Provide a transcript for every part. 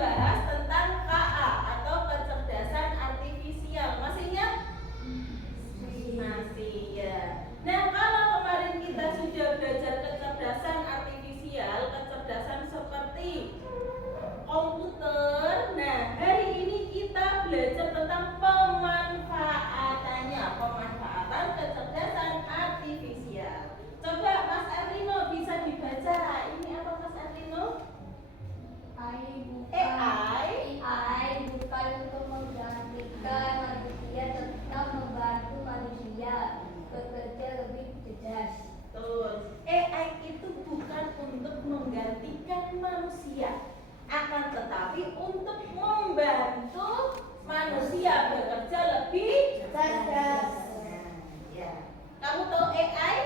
membahas tentang KA atau kecerdasan artifisial. Masih ingat? Masih ya. Nah, kalau kemarin kita sudah belajar kecerdasan artifisial, kecerdasan seperti komputer. Nah, hari ini kita belajar tentang pemanfaatannya, pemanfaatan kecerdasan artifisial. Coba Mas Erlino bisa dibaca. Ini apa Mas Erlino? AI bukan untuk menggantikan manusia, tetap membantu manusia bekerja lebih cerdas. Betul. AI itu bukan untuk menggantikan manusia, akan tetapi untuk membantu manusia bekerja lebih cerdas. Ya. Kamu tahu AI?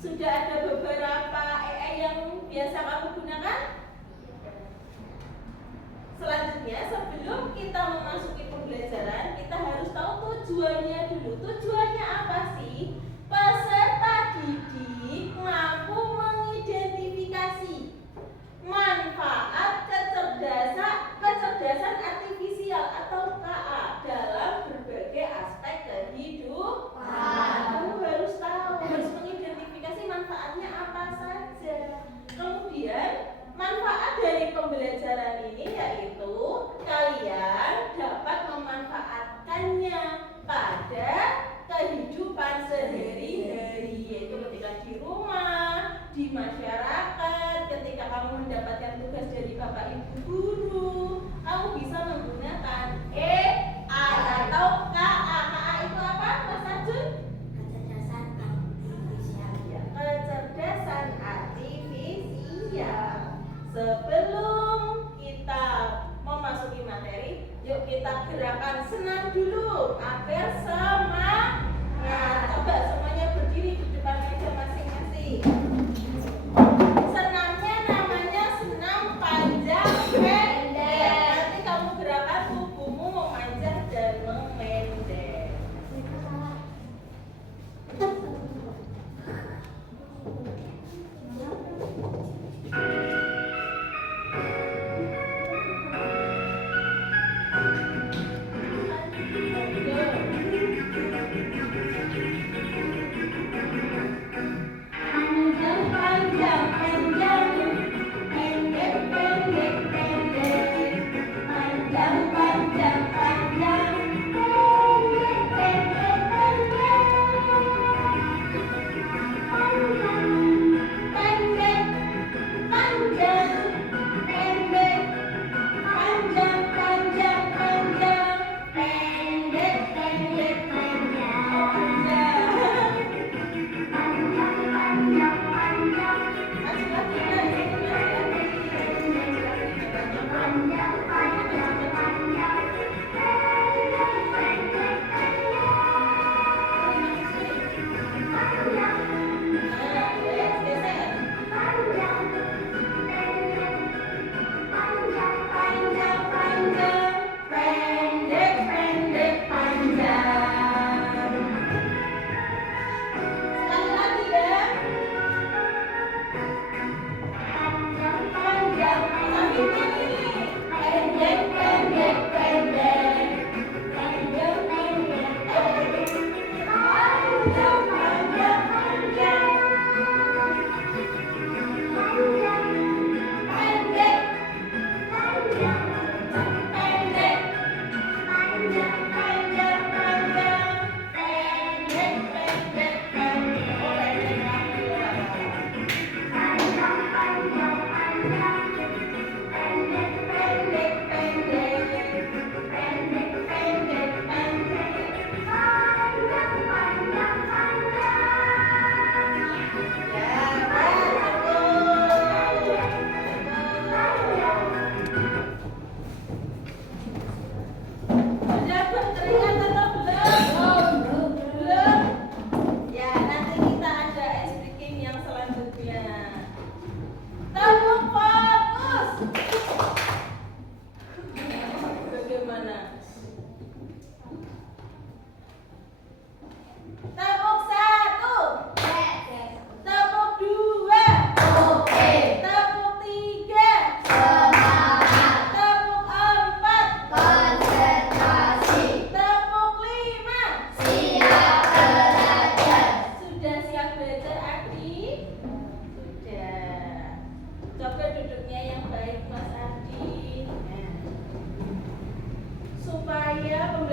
Sudah ada beberapa AI yang biasa kamu gunakan? Selanjutnya, sebelum kita memasuki pembelajaran, kita harus tahu tujuannya dulu. Tujuannya apa sih? Peserta didik mampu mengidentifikasi manfaat kecerdasan artifisial atau KA dalam berbagai aspek kehidupan. Kamu harus tahu, harus mengidentifikasi manfaatnya apa saja. Kemudian manfaat dari pembelajaran ini yaitu kalian dapat memanfaatkannya pada kehidupan sehari-hari, yaitu ketika di rumah, di masyarakat, ketika kamu mendapatkan tugas dari Bapak Ibu guru, kamu bisa menggunakan AI atau KA. KA itu apa, Mas Arjun? Kecerdasan artifisial. Ya, kecerdasan artifisial. Sebelum kita memasuki materi, yuk kita gerakan senam dulu agar semangat. Coba semuanya berdiri di depan meja masing-masing. Senamnya namanya senam panjang pendek. Nanti kamu gerakan tubuhmu memanjang dan memendek.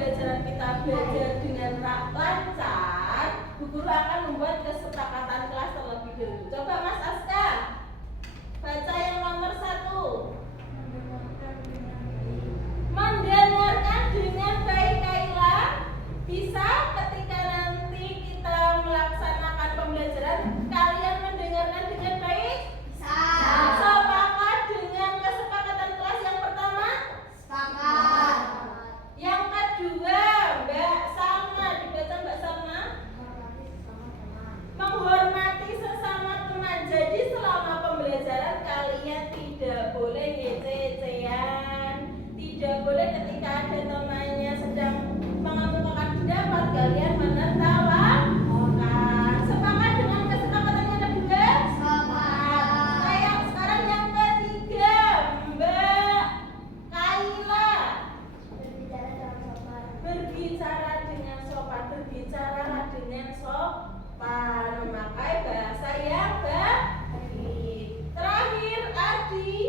pembelajaran kita belajar dengan lancar, Bu Guru akan membuat kesepakatan kelas terlebih dahulu. Coba Mas Aska, baca yang nomor 1. Mendengarkan dengan baik, Kaila. Bisa ketika nanti kita melaksanakan pembelajaran, kalian mendengarkan dengan baik? Bisa. Sepakat dengan kesepakatan kelas yang pertama? Sepakat. Yang kedua, Mbak Salma, dibaca Mbak Salma. Menghormati sesama teman. Jadi selama pembelajaran kalian tidak boleh ngece-ngecean, tidak boleh ketika ada temannya sedang mengemukakan pendapat kalian menertawakan. Sepakat dengan kesepakatan yang kedua? Sepakat. Nah, yang sekarang yang ketiga, Mbak Kaila. Berbicara dengan sopan. Berbicaralah dengan sopan, memakai bahasa yang baik. Terakhir, Ardi,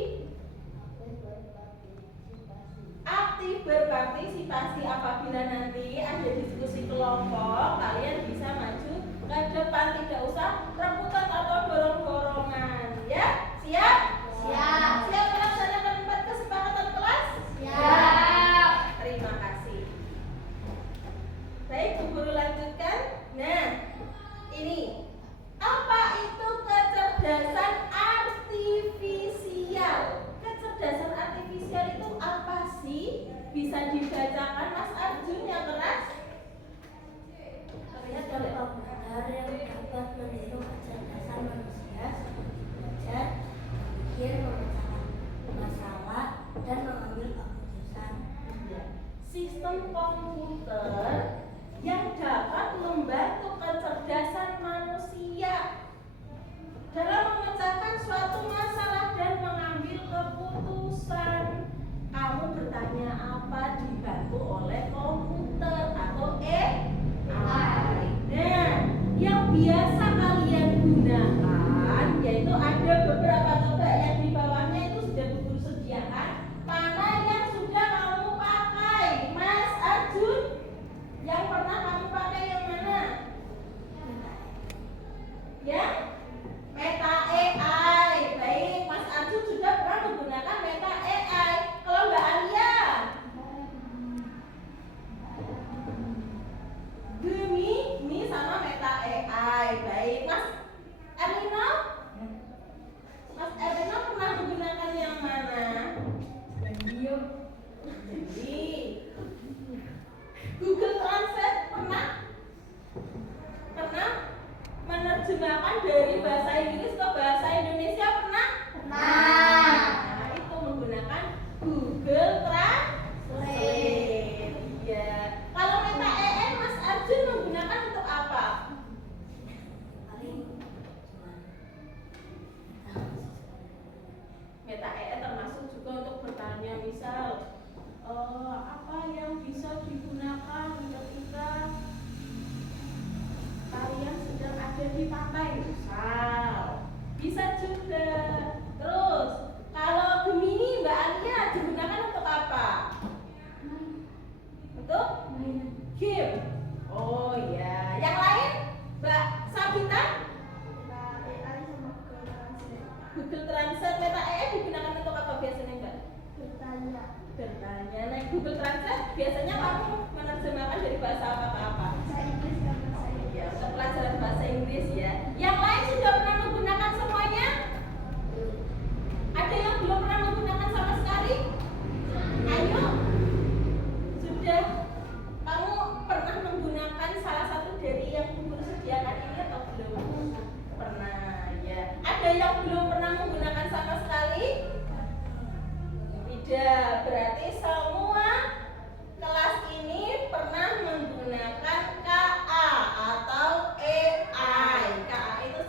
aktif berpartisipasi. Apabila nanti ada diskusi kelompok, kalian bisa maju ke depan, tidak usah rebutan atau dorong-dorongan. Ya, siap? Siap. Siap melaksanakan 4 kesepakatan kelas? Siap. Terima kasih. Baik, Bu Guru lanjutkan. Nah, ini apa itu kecerdasan artifisial? Kecerdasan artifisial itu apa sih? Bisa dibacakan Mas Arjun yang keras? Ada komputer yang dapat meniru kecerdasan manusia seperti belajar, berpikir, memecahkan masalah, dan mengambil keputusan. Sistem komputer yang dapat membantu kecerdasan manusia dalam memecahkan suatu masalah dan mengambil keputusan. Kamu bertanya apa, dibantu oleh komputer atau AI. Nah, yang biasa kalian gunakan yaitu ada beberapa, coba yang di bawahnya itu sudah Bu Guru sediakan. Mana yang sudah kamu pakai, Mas Arjun? Yang pernah kamu pakai yang mana? Ya? Meta AI. Baik, Mas Arjun sudah pernah menggunakan Meta AI. Kalau Mbak Alia? Gemini sama Meta AI. Baik, Mas Erlino? Mas Erlino pernah menggunakan yang mana? Jadi Google Translate pernah? Pernah? Menerjemahkan dari bahasa Inggris ke bahasa Indonesia pernah? Pernah. Nah, itu menggunakan Google Translate. Iya. Kalau Meta AI, Mas Arjun menggunakan untuk apa? Meta AI termasuk juga untuk bertanya, misal apa yang bisa digunakan ketika kalian sedang ada di pantai, misal. Bisa juga. Terus, kalau Gemini Mbak Alia digunakan untuk apa? Untuk game. Oh iya. Yang lain, Mbak Sabita? Google Translate. Meta AI digunakan untuk apa biasanya, Mbak? Bertanya. Bertanya. Nah, Google Translate biasanya kamu menerjemahkan dari bahasa apa ke apa? Bahasa Inggris dan bahasa Inggris. Ya, untuk pelajaran bahasa Inggris ya. Yang lain sudah pernah menggunakan semuanya? Ada yang belum pernah menggunakan sama sekali? Ayo. Sudah. Kamu pernah menggunakan salah satu dari yang Bu Guru sediakan ini atau belum? Pernah ya. Ada yang belum pernah menggunakan sama sekali? Tidak. Berarti semua kelas ini pernah menggunakan KA atau AI. KA itu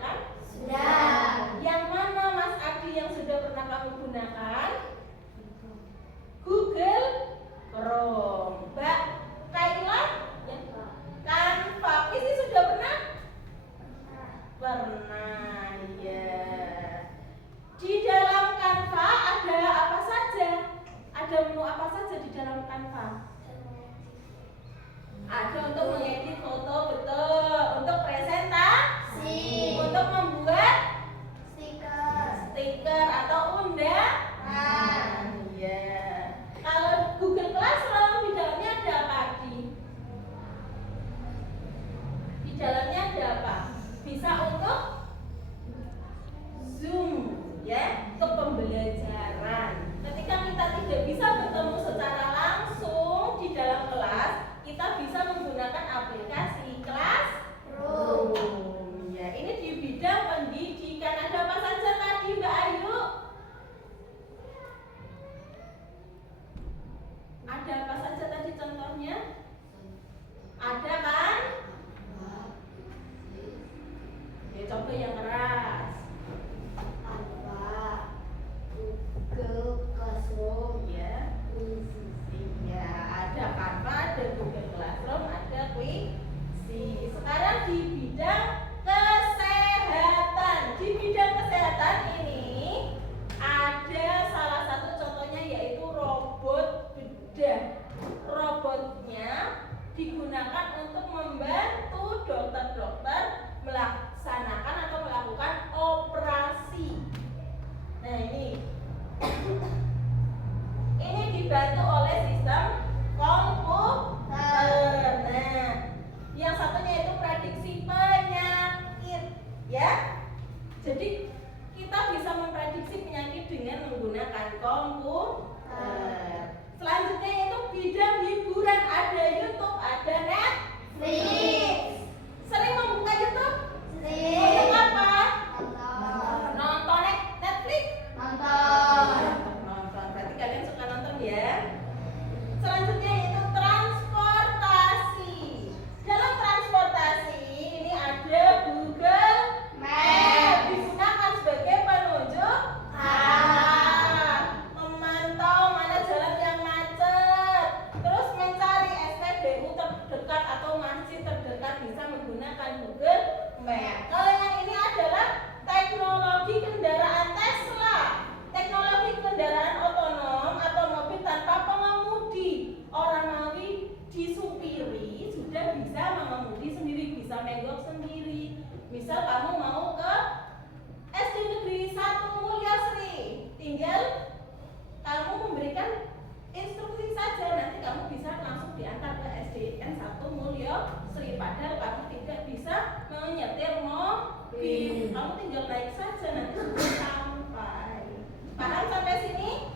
gunakan? Sudah. Yang mana Mas Adi yang sudah pernah kamu gunakan? Google Chrome. Mbak Kaila? Ya. Canva. Ini sudah pernah? Pernah, ya. Di dalam Canva ada apa saja? Ada menu apa saja di dalam Canva? Ada untuk mengedit foto, betul. Untuk presentasi, untuk membuat stiker atau undangan. Ya. Kalau Google Classroom di dalamnya ada apa, Adi? Di dalamnya ada apa? Bisa untuk Zoom, ya, untuk pembelajaran. Ketika kita tidak bisa bertemu secara langsung di dalam kelas, kita bisa menggunakan aplikasi Classroom. Ya, ini di bidang pendidikan. Ada apa saja tadi, Mbak Ayu? Ada apa saja tadi contohnya? Ada kan? Ya, coba yang keras. Google Classroom. Ya. Iya, ada Canva, ada Google Classroom, ada Quizizz. Sekarang di bidang kesehatan. Di bidang kesehatan ini ada salah satu contohnya yaitu robot bedah. Robotnya digunakan untuk membantu dokter-dokter melaksanakan atau melakukan operasi. Nah, ini dibantu oleh sistem komputer. Nah, yang satunya itu prediksi penyakit, ya. Jadi kita bisa memprediksi penyakit dengan menggunakan komputer. Selanjutnya itu bidang hiburan, ada YouTube, ada Netflix. Sering membuka YouTube? Untuk apa? Nonton Netflix? Nonton. Berarti kalian suka nonton, ya. Selanjutnya itu transportasi. Dalam transportasi ini ada Google Maps, digunakan sebagai penunjuk arah, memantau mana jalan yang macet, terus mencari SPBU terdekat atau masjid terdekat bisa menggunakan Google Maps. Kalau yang ini adalah teknologi kendaraan Tesla, teknologi kendaraan otonom atau mobil tanpa pengemudi. Orang Mawi disupiri sudah bisa mengemudi sendiri, bisa menggok sendiri. Misal kamu mau ke SD Negeri 1 Mulyasri, tinggal kamu memberikan instruksi saja, nanti kamu bisa langsung diantar ke SDN 1 Mulyasri. Padahal kamu tidak bisa menyetir mobil, kamu tinggal naik saja, nanti sudah sampai. Paham sampai sini?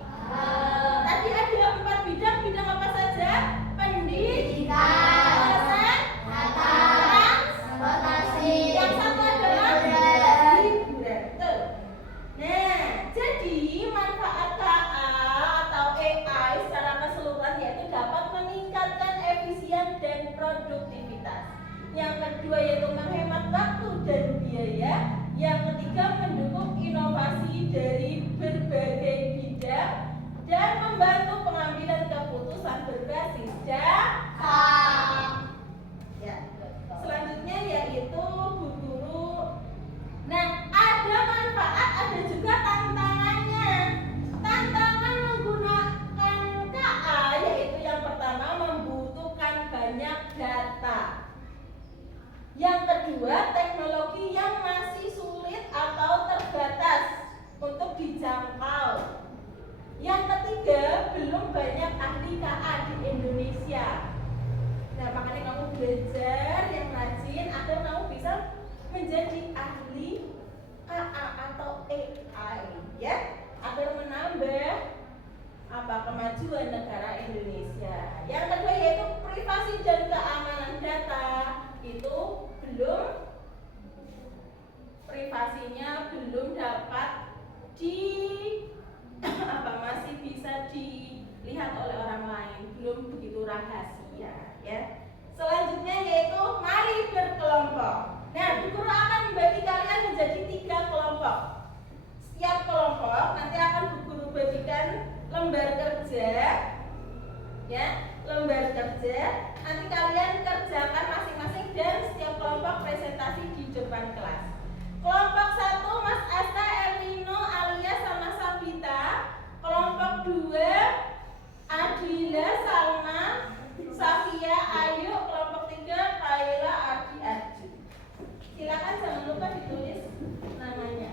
Tadi ada 4 bidang. Bidang apa saja? Pendidikan, kesehatan, transportasi. Yang satu adalah hiburan. Tuh. Nah, jadi manfaat KA atau AI secara keseluruhan yaitu dapat meningkatkan efisien dan produktivitas. Yang kedua yaitu menghemat waktu dan biaya. Yang ketiga mendukung inovasi dari berbagai bidang dan membantu pengambilan keputusan berbasis data. Ya. Selanjutnya yaitu Bu Guru. Nah, ada manfaat, ada juga tantangannya. Tantangan menggunakan KA yaitu yang pertama membutuhkan banyak data. Yang kedua, teknologi yang masih sulit atau terbatas untuk dijangkau. Yang ketiga, belum banyak ahli KA di Indonesia. Nah, makanya kamu belajar yang rajin agar kamu bisa menjadi ahli KA atau AI, ya, agar menambah kemajuan negara Indonesia. Yang kedua yaitu privasi dan keamanan data. Itu privasinya belum dapat masih bisa dilihat oleh orang lain, belum begitu rahasia, ya. Selanjutnya yaitu mari berkelompok. Nah, Bu Guru akan membagi kalian menjadi lembar kerja, ya, lembar kerja. Nanti kalian kerjakan masing-masing dan setiap kelompok presentasi di depan kelas. Kelompok 1 Mas Asta, Elino, Alia sama Sabita. Kelompok 2 Adila, Salma, Safia, Ayu. Kelompok 3 Kaila, Adi, Arjun. Silakan jangan lupa ditulis namanya.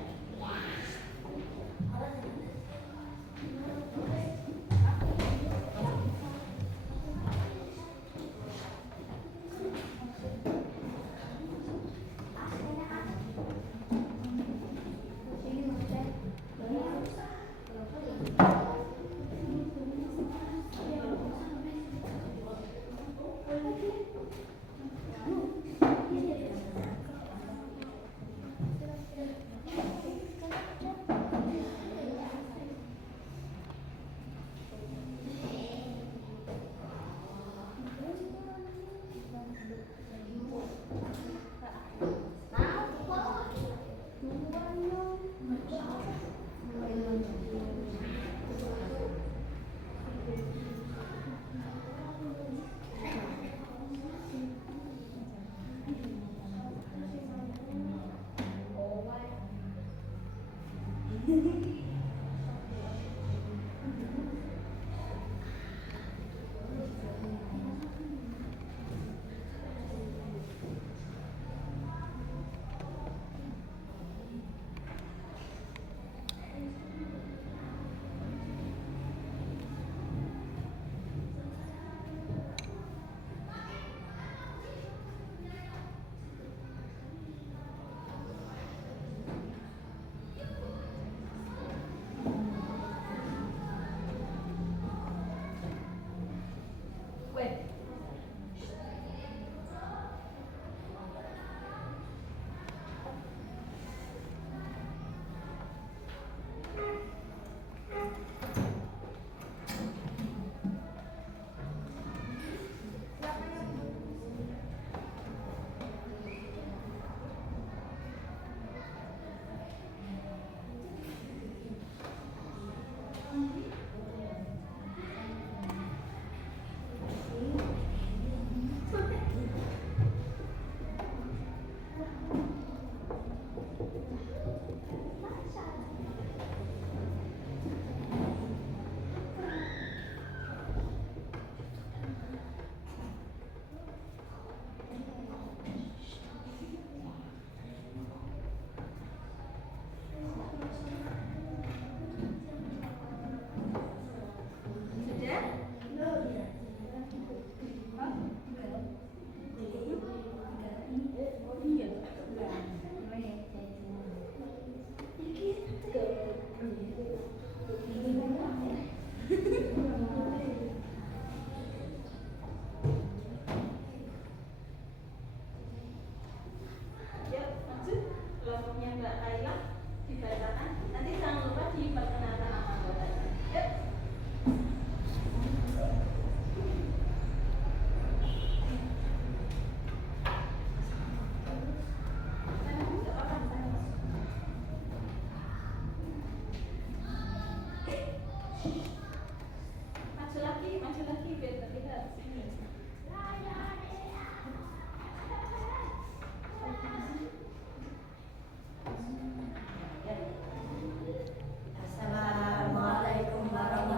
Assalamualaikum warahmatullahi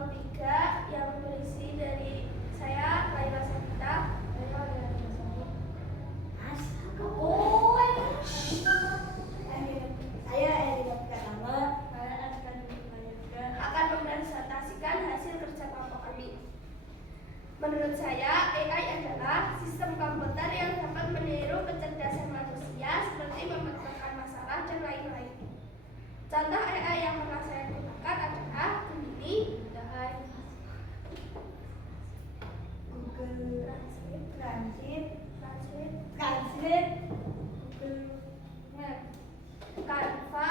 ruang 3 yang berisi dari saya, Laila Sabita. Akan mempresentasikan hasil kerja kelompok kami. Menurut saya, AI adalah sistem komputer yang dapat meniru kecerdasan manusia seperti memecahkan masalah dan lain-lain. Contoh AI yang pernah saya gunakan adalah Gemini, Google Translate, Google Map, Canva,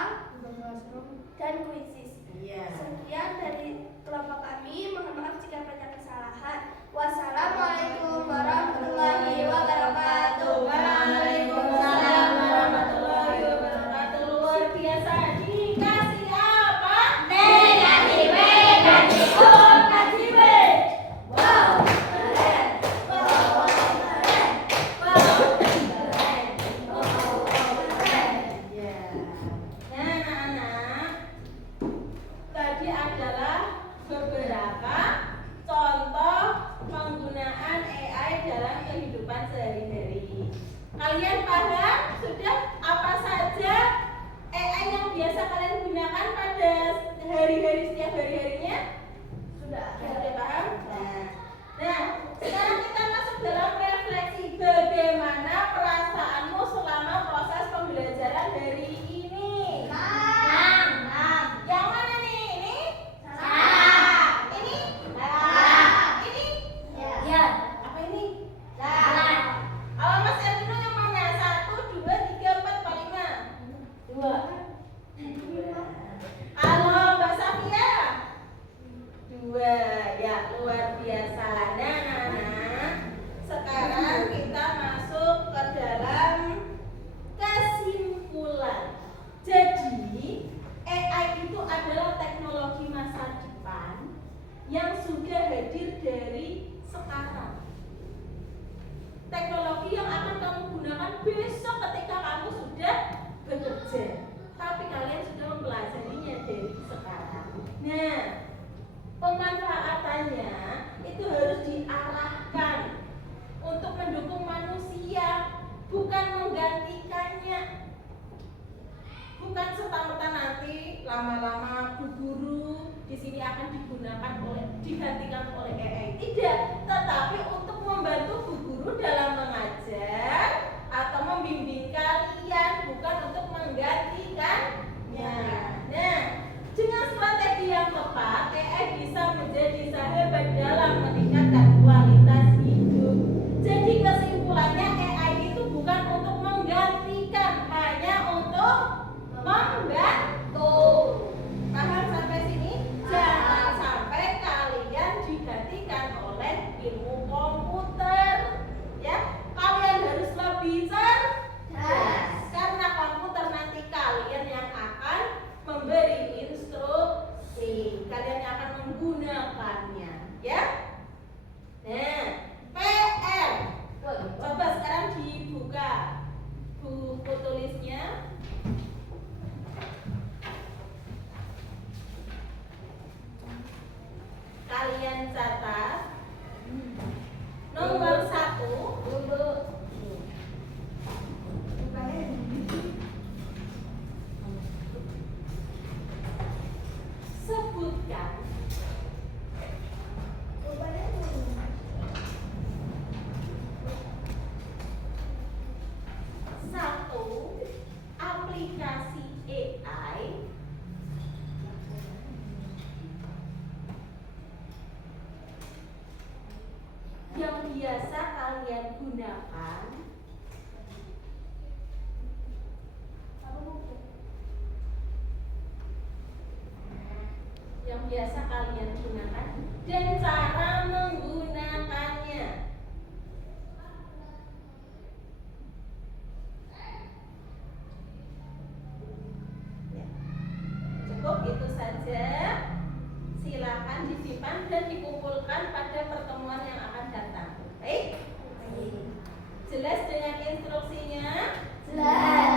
dan Quizzes. Sekian dari kelompok kami. Mohon maaf jika banyak kesalahan. Wassalamualaikum warahmatullahi wabarakatuh. Waalaikumsalam warahmatullahi wabarakatuh. Luar biasa. Dikasih apa? Negatif B, negatif O. Oh, kasih B. Wow, keren. Wow, keren. Wow, keren. Wow, keren. Ya. Nah, anak-anak, tadi adalah beberapa contoh penggunaan AI dalam kehidupan sehari-hari. Kalian paham sudah apa saja AI yang biasa kalian gunakan pada hari-hari setiap hari-harinya? Sudah paham? Nah, sekarang kita masuk dalam refleksi. Bagaimana perasaanmu selama proses pembelajaran hari ini? Yang mana nih? Ini? Ini? Ini? Ya. Apa ini? Kalau Mas Erwino yang mana? 1, 2, 3, 4, 5? 2. Kalau Mbak Safia? 2. Ya, luar biasa. Nah, anak-anak, sekarang kita masuk ke dalam kesimpulan. Jadi, AI itu adalah teknologi masa depan yang sudah hadir dari sekarang. Teknologi yang akan kamu gunakan besok ketika kamu sudah bekerja. Tapi kalian sudah mempelajarinya dari sekarang. Nah, pemanfaatannya itu harus diarahkan untuk mendukung manusia, bukan menggantikannya. Bukan serta-merta nanti lama-lama Bu Guru di sini akan digantikan oleh AI. Tidak, tetapi untuk membantu Bu Guru dalam mengajar atau membimbing kalian, bukan untuk menggantikannya. Nah, dengan strategi yang tepat, AI bisa menjadi sahabat dalam meningkatkan kualitas hidup. Jadi kesimpulannya, AI itu bukan untuk menggantikan, hanya untuk membantu. Paham sampai sini? Jangan sampai kalian digantikan oleh ilmu komputer. Ya, kalian harus lebih cerdas. Karena komputer nanti kalian yang akan memberi instruksi, kalian yang akan menggunakannya. Ya. Nah, PR. Coba sekarang dibuka buku tulisnya. Kalian catat nomor 1. Sebutkan satu aplikasi AI yang biasa kalian gunakan dan cara menggunakannya. Ya. Cukup itu saja. Silakan disimpan dan dikumpulkan pada pertemuan yang akan datang. Baik? Jelas dengan instruksinya? Jelas.